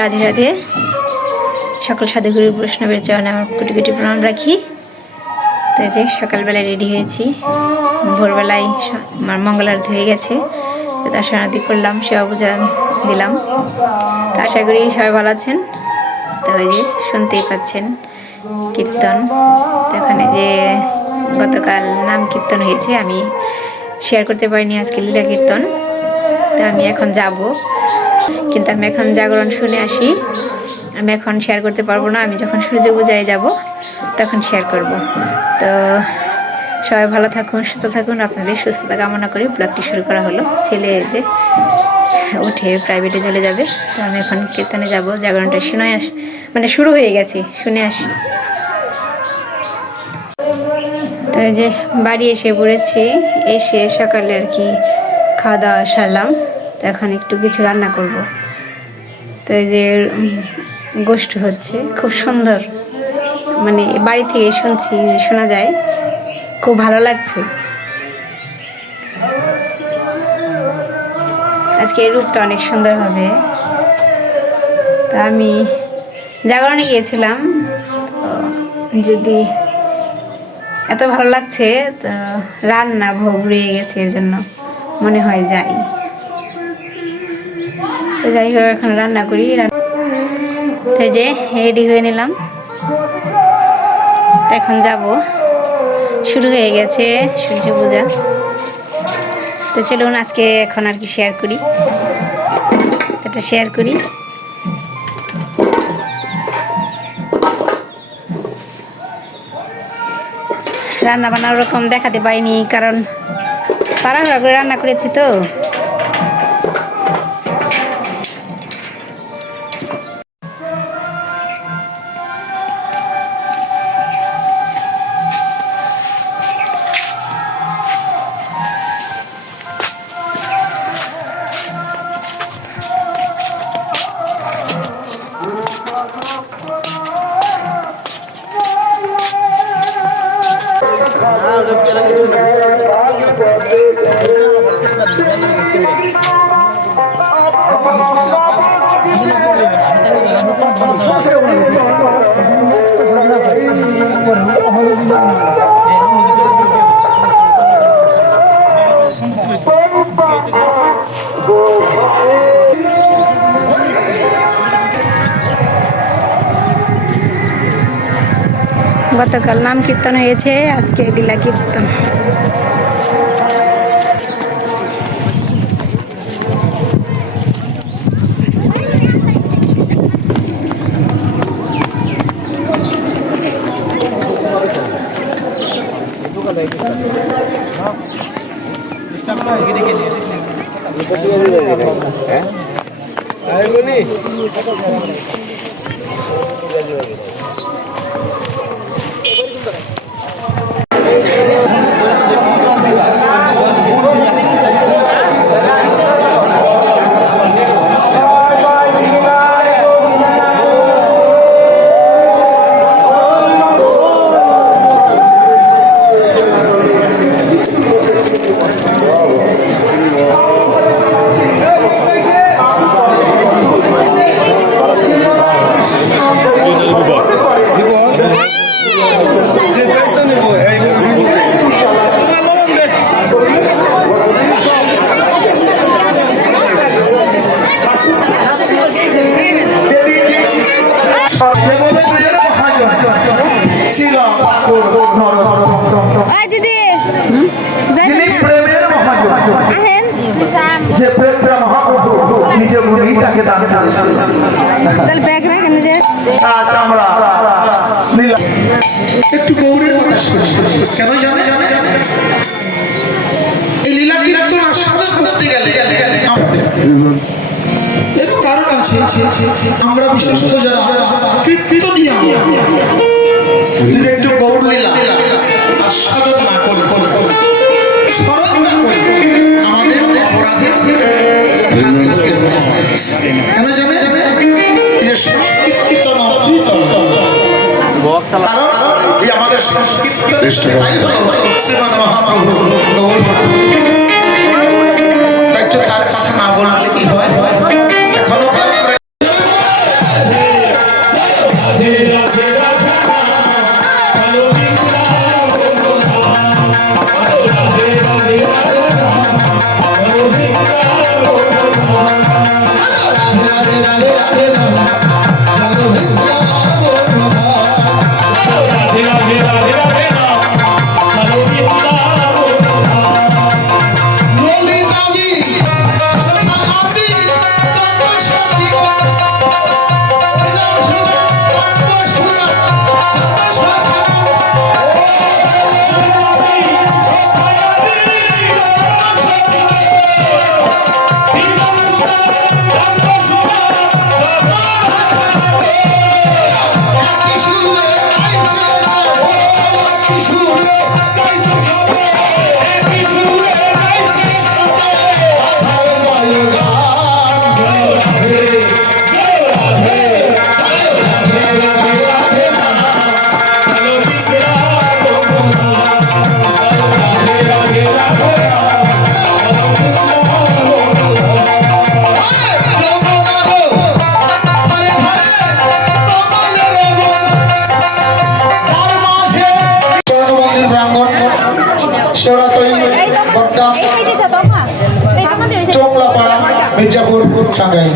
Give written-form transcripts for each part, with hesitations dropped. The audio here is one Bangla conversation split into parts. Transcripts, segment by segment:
রাধে রাধে। সকল সাধুগুরু বৈষ্ণবের চরণে আমার কোটি কোটি প্রণাম রাখি। তো এই যে সকালবেলায় রেডি হয়েছি, ভোরবেলায় আমার মঙ্গল আরতি হয়ে গেছে, দর্শন আরতি করলাম, সেবা পূজা দিলাম। তো আশা করি সবাই ভালো আছেন। তো এই যে শুনতেই পাচ্ছেন কীর্তন। তো এখানে যে গতকাল নাম কীর্তন হয়েছে, আমি শেয়ার করতে পারিনি আজকে লীলা কীর্তন। তো আমি এখন যাব, কিন্তু আমি এখন জাগরণ শুনে আসি, আমি এখন শেয়ার করতে পারবো না। আমি যখন সূর্য পূজায় যাব তখন শেয়ার করব। তো সবাই ভালো থাকুন, সুস্থ থাকুন। আপনাদের সুস্থতা কামনা করে ব্লগটি শুরু করা হলো। ছেলে যে উঠে প্রাইভেটে চলে যাবে, তো আমি এখন কীর্তনে যাব, জাগরণটা শুনে মানে শুরু হয়ে গেছে, শুনে আসি। তো এই যে বাড়ি এসে পড়েছি, এসে সকালে আর কি খাওয়া দাওয়া সারলাম। তো এখন একটু কিছু রান্না করব। তো এই যে গোষ্ঠ হচ্ছে, খুব সুন্দর, মানে বাড়ি থেকে শুনছি, শোনা যায়, খুব ভালো লাগছে। আজকে এই রূপটা অনেক সুন্দর হবে। তা আমি জাগরণে গিয়েছিলাম, তো যদি এত ভালো লাগছে, তো রান্না ভোগ রয়ে গেছে, এর জন্য মনে হয় যাই। তো যাই হোক, এখন রান্না করি। তো যে রেডি হয়ে নিলাম, তো এখন যাব, শুরু হয়ে গেছে সূর্য পূজা। তো চলুন আজকে এখন আর কি শেয়ার করি, এটা শেয়ার করি। রান্না বান্না ওরকম দেখাতে পারিনি, কারণ তাড়াহুড়া করে রান্না করেছি। তো গতকাল নাম কীর্তন হয়েছে, আজকে লীলা কীর্তন। যে প্রেমটা মহাপ্রভু নিজে গুণী তাকে দান করেছেন। আজ আমরা একটু গৌরের কথা শুনি, কেন জানে এই লীলা কীর্তন আস্বাদন করতে গেলে এর কারণ আছে। আমরা বিশেষত যারা কীর্তনিয়া একটু গৌর লীলা আস্বাদন না করি, স্মরণ না করি, আমাদের অপরাধে কেন জানে যে সংস্কৃত কারণ এই আমাদের সংস্কৃত শ্রীমান মহাপ্রভু তার কথা না বললে কি হয়? এখনো টাঙ্গাইল।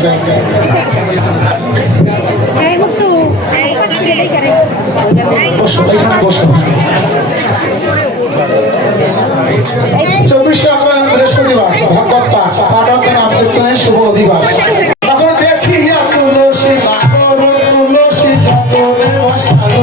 বসো, এখানে বসো। 24শে এপ্রিল বৃহস্পতিবার ভগবত পাঠ পাঠকের নাম কীর্তনের শুভ অধিবাস। তখন দেখিয়া তুলসী তুলসী চক্রে বসালো।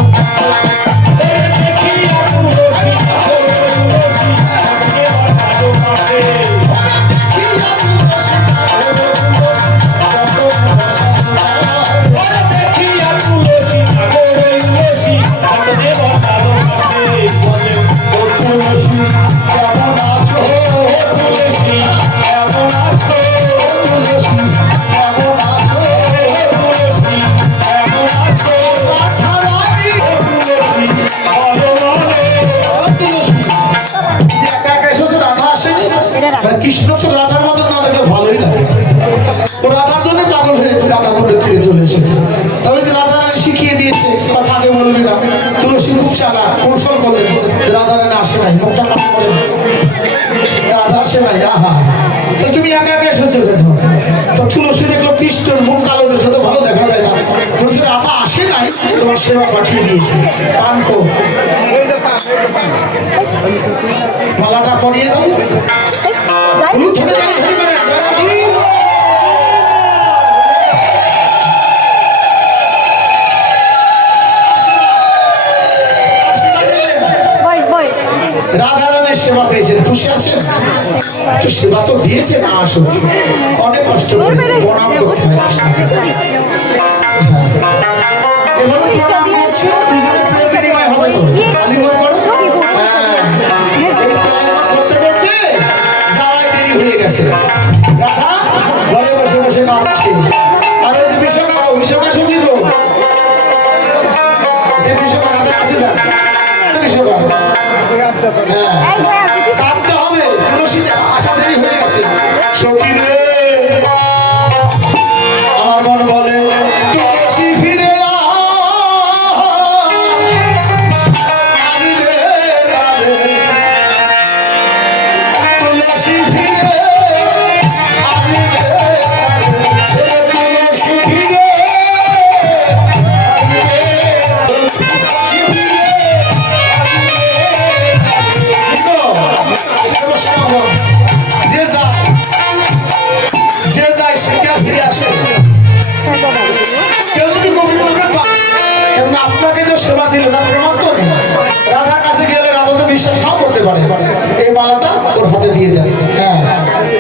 কৃষ্ণ তো রাধার মতো না দেখে ভালোই লাগে, ও রাধার জন্য পাগল হয়ে রাধার মধ্যে ফিরে চলে এসেছে। তবে যে রাধা রানী শিখিয়ে দিয়েছে কথা আগে বলবি না, তুলসী খুব চালা কৌশল করলেন, রাধা রানী আসে নাই, মুখটা কাছে করে রাধা আসে নাই। আহা, তো তুমি একা একা এসেছো কেন? তো তুলসী দেখলো কৃষ্ণের মুখ কালো দেখে তো ভালো দেখা যায় না, বলছে রাধা আসে নাই, তোমার সেবা পাঠিয়ে দিয়েছে, পান খো, মালাটা পরিয়ে দাও। রাধারানের সেবা পেয়েছেন, খুশি আছেন? তো সেবা তো দিয়েছেন, আসুন, অনেক কষ্ট করে প্রণাম করতে হয়। এভাবে প্রণাম করছে, দুজনে প্রেম বিনিময় হবে তো। আলিঙ্গন করো। হয়ে গেছে, রাধা ঘরে বসে বসে কাঁদছে। আর ওই যে বিশ্বকাপ সঙ্গীত কাঁদতে হবে, আশা দেরি হয়ে গেছে। সখী রে আমার মন বলে তুলসী ফিরে আপনাকে যে সেবা দিল তার প্রমাণ তো নেই। রাধার কাছে গেলে রাধা তো বিশ্বাস নাও করতে পারে। এই মালাটা ওর হাতে দিয়ে দেয়। হ্যাঁ,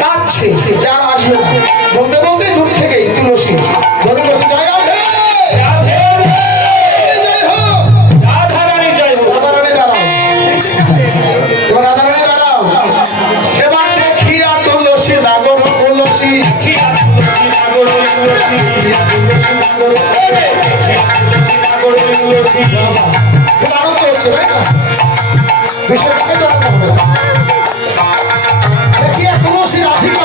কাঁদছে, যার আসবে না, বলতে বলতে দূর থেকেই তুলসী ধরে বসে যায়, রাধারানী দাঁড়াও, এবার রাধারানী দাঁড়াও। এবার দেখিয়া তুলসী নাগর তুলসী আনন্দ হচ্ছে, তাই না? বিষয়টাকে জানাতে হবে। দেখিয়া তুলসী রাধিকা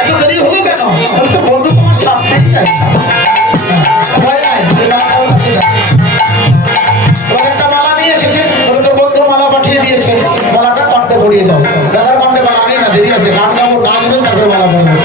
এত দেরি হলো কেন? তো বন্ধু তোমার সাথেই চাই, একটা মালা নিয়ে এসেছে, তোর বন্ধু মালা পাঠিয়ে দিয়েছে, মালাটা কণ্ঠে পরিয়ে দাও। দাদার কণ্ঠে মালা নেই না, দেরি আছে, গান গাবো, নাচবেন, তারপরে মালা পড়বো।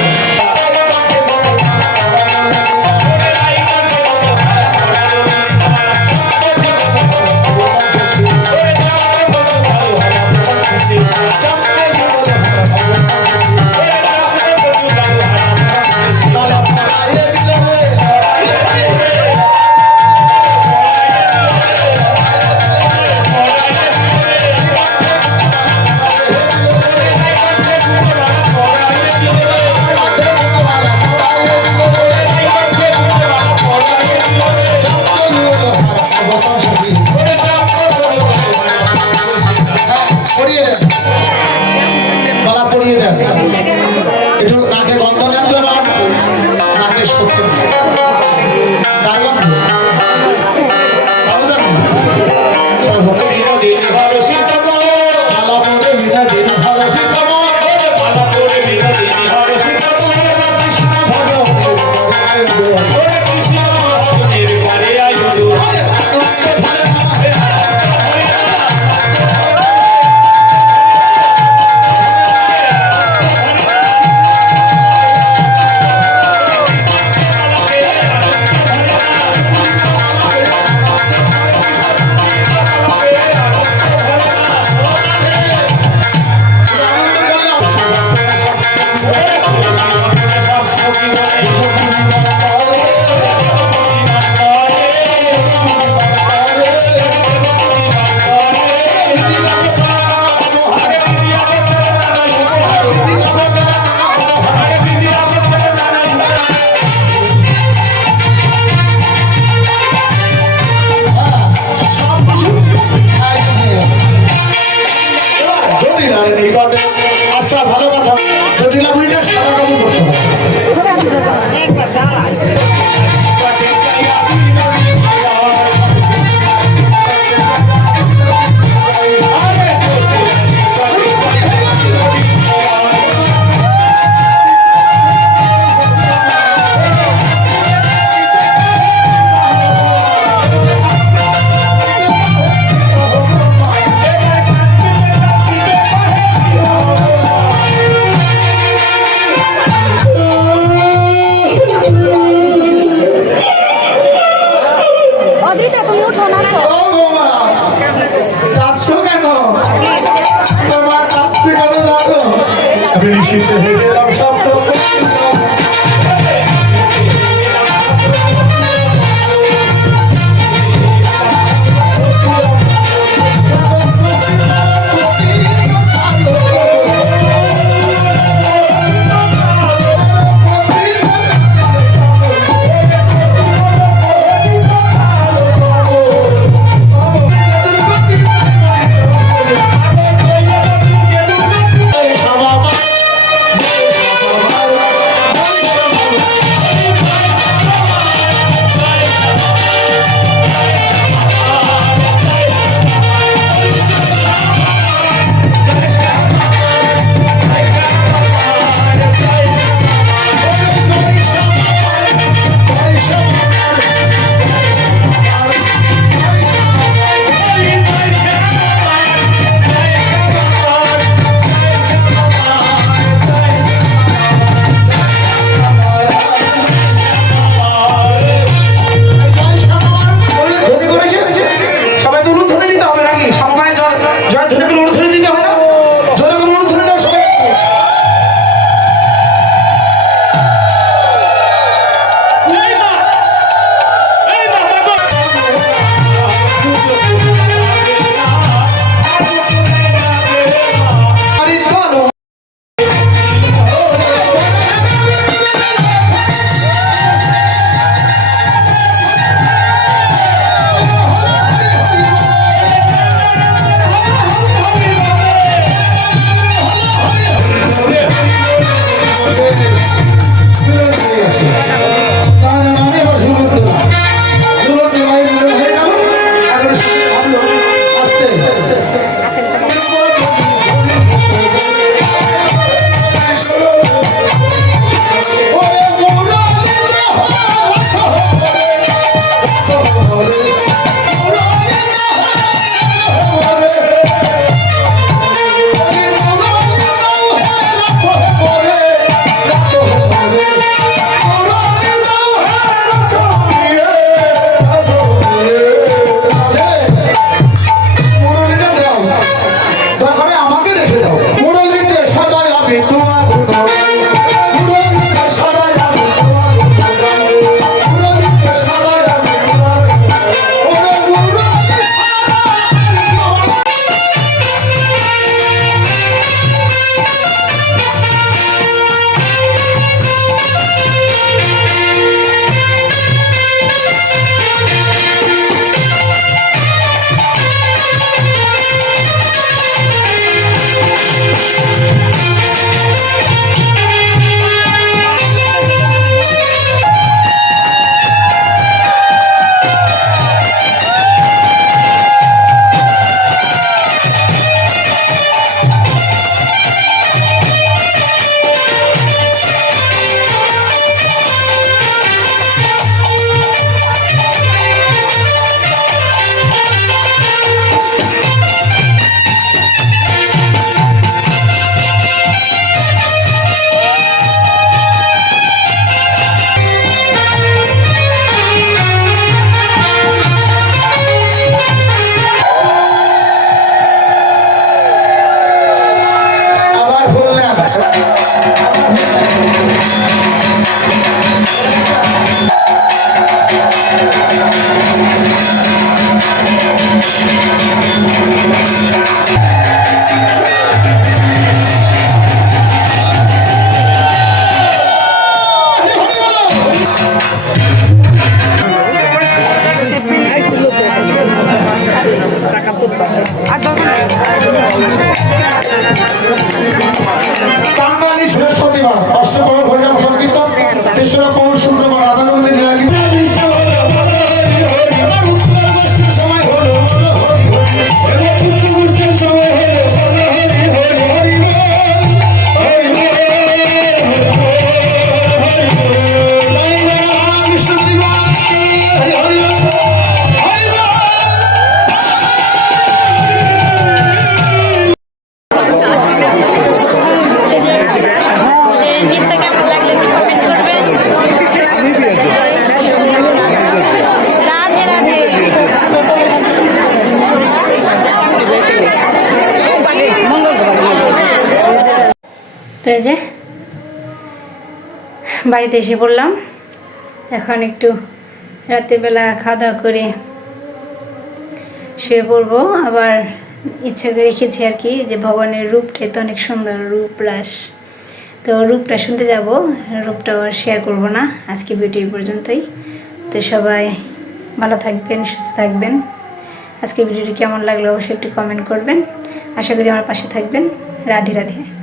পেলাম স্বপ্ন তো এই যে বাড়িতে এসে পড়লাম। এখন একটু রাত্রিবেলা খাওয়া দাওয়া করে শুয়ে পড়বো। আবার ইচ্ছা করে রেখেছি আর কি, যে ভগবানের রূপটা তো অনেক সুন্দর, রূপ রাস, তো রূপটা শুনতে যাব। রূপটা আর শেয়ার করবো না, আজকে ভিডিও পর্যন্তই। তো সবাই ভালো থাকবেন, সুস্থ থাকবেন। আজকে ভিডিওটি কেমন লাগলো অবশ্যই একটু কমেন্ট করবেন। আশা করি আমার পাশে থাকবেন। রাধে রাধে।